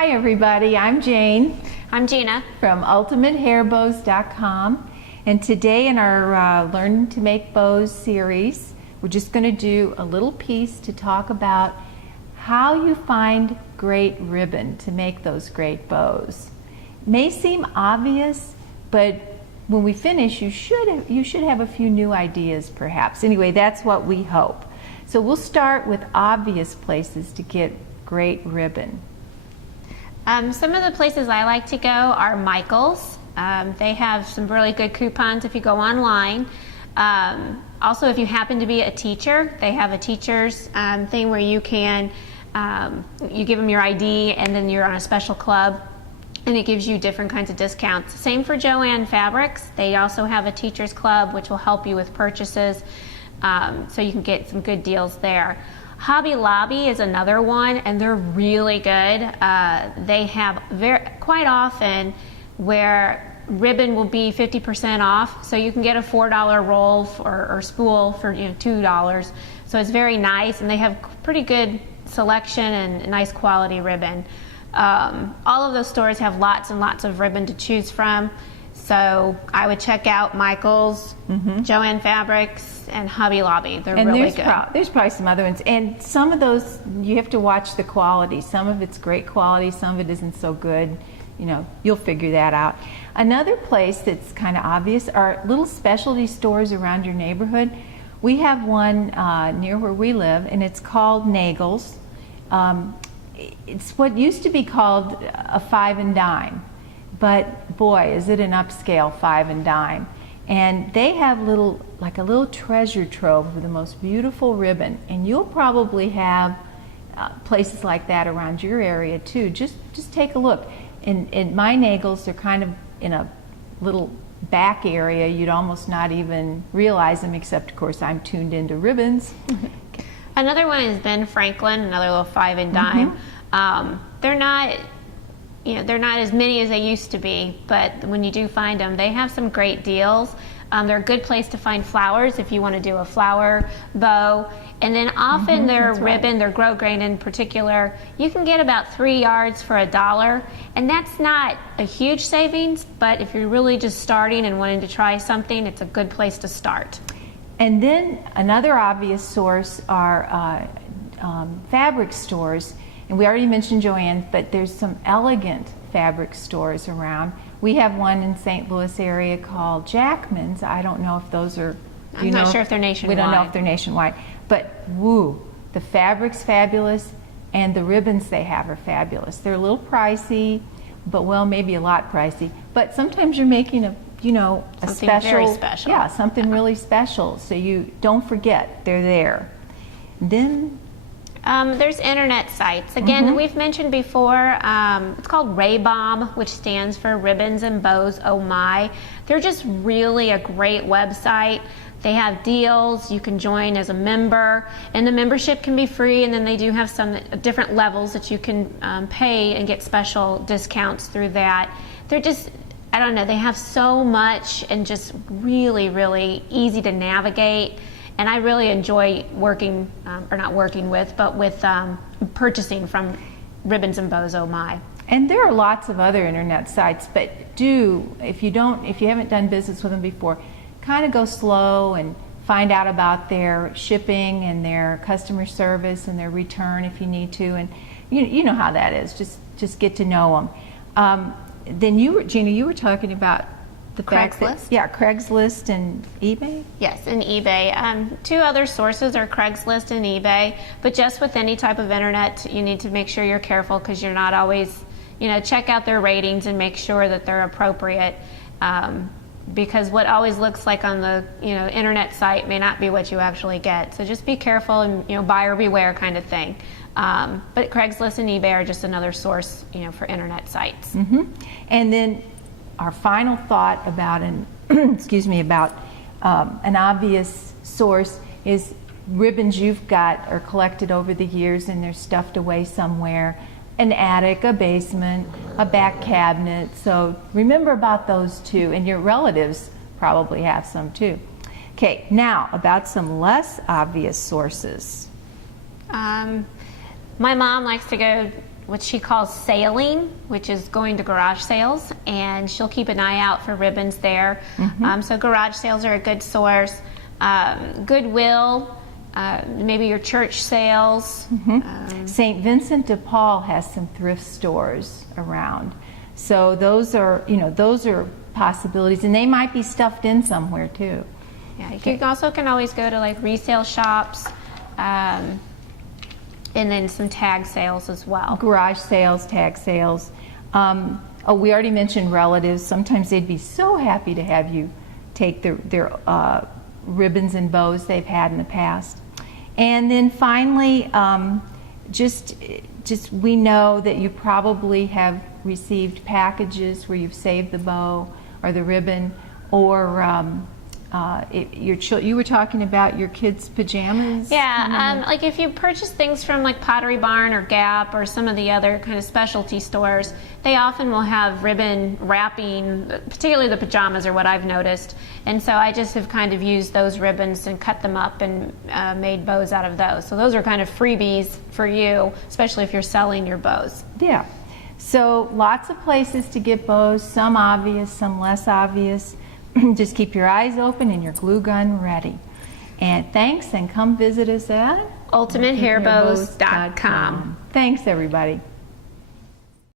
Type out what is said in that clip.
Hi everybody, I'm Jane I'm Gina from UltimateHairBows.com, and today in our Learn to Make Bows series, we're just going to do a little piece to talk about how you find great ribbon to make those great bows. It may seem obvious, but when we finish, you should have a few new ideas perhaps. Anyway, that's what we hope. So we'll start with obvious places to get great ribbon. Some of the places I like to go are Michael's. They have some really good coupons if you go online. Also, if you happen to be a teacher, they have a teacher's thing where you can, you give them your ID and then you're on a special club and it gives you different kinds of discounts. Same for Joann Fabrics. They also have a teacher's club which will help you with purchases, so you can get some good deals there. Hobby Lobby is another one, and they're really good. They have quite often where ribbon will be 50% off, so you can get a $4 roll or spool for $2. So it's very nice, and they have pretty good selection and nice quality ribbon. All of those stores have lots and lots of ribbon to choose from. So I would check out Michael's, Joann Fabrics, and Hobby Lobby. They're really good. There's probably some other ones, and some of those you have to watch the quality. Some of it's great quality, some of it isn't so good. You'll figure that out. Another place that's kind of obvious are little specialty stores around your neighborhood. We have one near where we live, and it's called Nagel's. It's what used to be called a 5 and dime. But boy, is it an upscale 5 and dime. And they have a little treasure trove of the most beautiful ribbon. And you'll probably have places like that around your area too. Just take a look. In my Nagels, they're kind of in a little back area. You'd almost not even realize them, except of course I'm tuned into ribbons. Another one is Ben Franklin, another little 5 and dime. They're not as many as they used to be, but when you do find them, they have some great deals. They're a good place to find flowers if you want to do a flower bow. And then often their ribbon, their grosgrain in particular, you can get about 3 yards for $1. And that's not a huge savings, but if you're really just starting and wanting to try something, it's a good place to start. And then another obvious source are fabric stores. And we already mentioned Joann's, but there's some elegant fabric stores around. We have one in St. Louis area called Jackman's. I don't know if those are... I'm not sure if they're nationwide. We don't know if they're nationwide. But woo, the fabric's fabulous, and the ribbons they have are fabulous. They're a little pricey, but well, maybe a lot pricey. But sometimes you're making a very special. Yeah, something really special. So you don't forget they're there. Then there's internet sites. Again, we've mentioned before, it's called Raybom, which stands for Ribbons and Bows Oh My. They're just really a great website. They have deals. You can join as a member, and the membership can be free, and then they do have some different levels that you can pay and get special discounts through that. They're just, I don't know, they have so much and just really, really easy to navigate. And I really enjoy working, or not working with, but with purchasing from Ribbons and Bows Oh My. And there are lots of other internet sites, but if you haven't done business with them before, kind of go slow and find out about their shipping and their customer service and their return if you need to. And you know how that is. Just get to know them. Then Gina, you were talking about the Craigslist? Craigslist and eBay? Yes, and eBay. Two other sources are Craigslist and eBay, but just with any type of internet, you need to make sure you're careful because you're not always, check out their ratings and make sure that they're appropriate, because what always looks like on the, internet site may not be what you actually get. So just be careful and, buyer beware kind of thing. But Craigslist and eBay are just another source, for internet sites. And then our final thought about an obvious source is ribbons you've got or collected over the years and they're stuffed away somewhere, an attic, a basement, a back cabinet. So remember about those too, and your relatives probably have some too. Okay, now about some less obvious sources. My mom likes to go what she calls sailing, which is going to garage sales, and she'll keep an eye out for ribbons there. So garage sales are a good source. Goodwill, maybe your church sales. St. Vincent de Paul has some thrift stores around. So those are, those are possibilities, and they might be stuffed in somewhere too. Yeah, you also can always go to like resale shops, and then some tag sales as well. Garage sales, tag sales. We already mentioned relatives. Sometimes they'd be so happy to have you take their ribbons and bows they've had in the past. And then finally, just we know that you probably have received packages where you've saved the bow or the ribbon, or you were talking about your kids' pajamas. Yeah, like if you purchase things from like Pottery Barn or Gap or some of the other kind of specialty stores, they often will have ribbon wrapping, particularly the pajamas are what I've noticed. And so I just have kind of used those ribbons and cut them up and made bows out of those. So those are kind of freebies for you, especially if you're selling your bows. Yeah. So lots of places to get bows, some obvious, some less obvious. Just keep your eyes open and your glue gun ready. And thanks, and come visit us at UltimateHairbows.com. Thanks, everybody.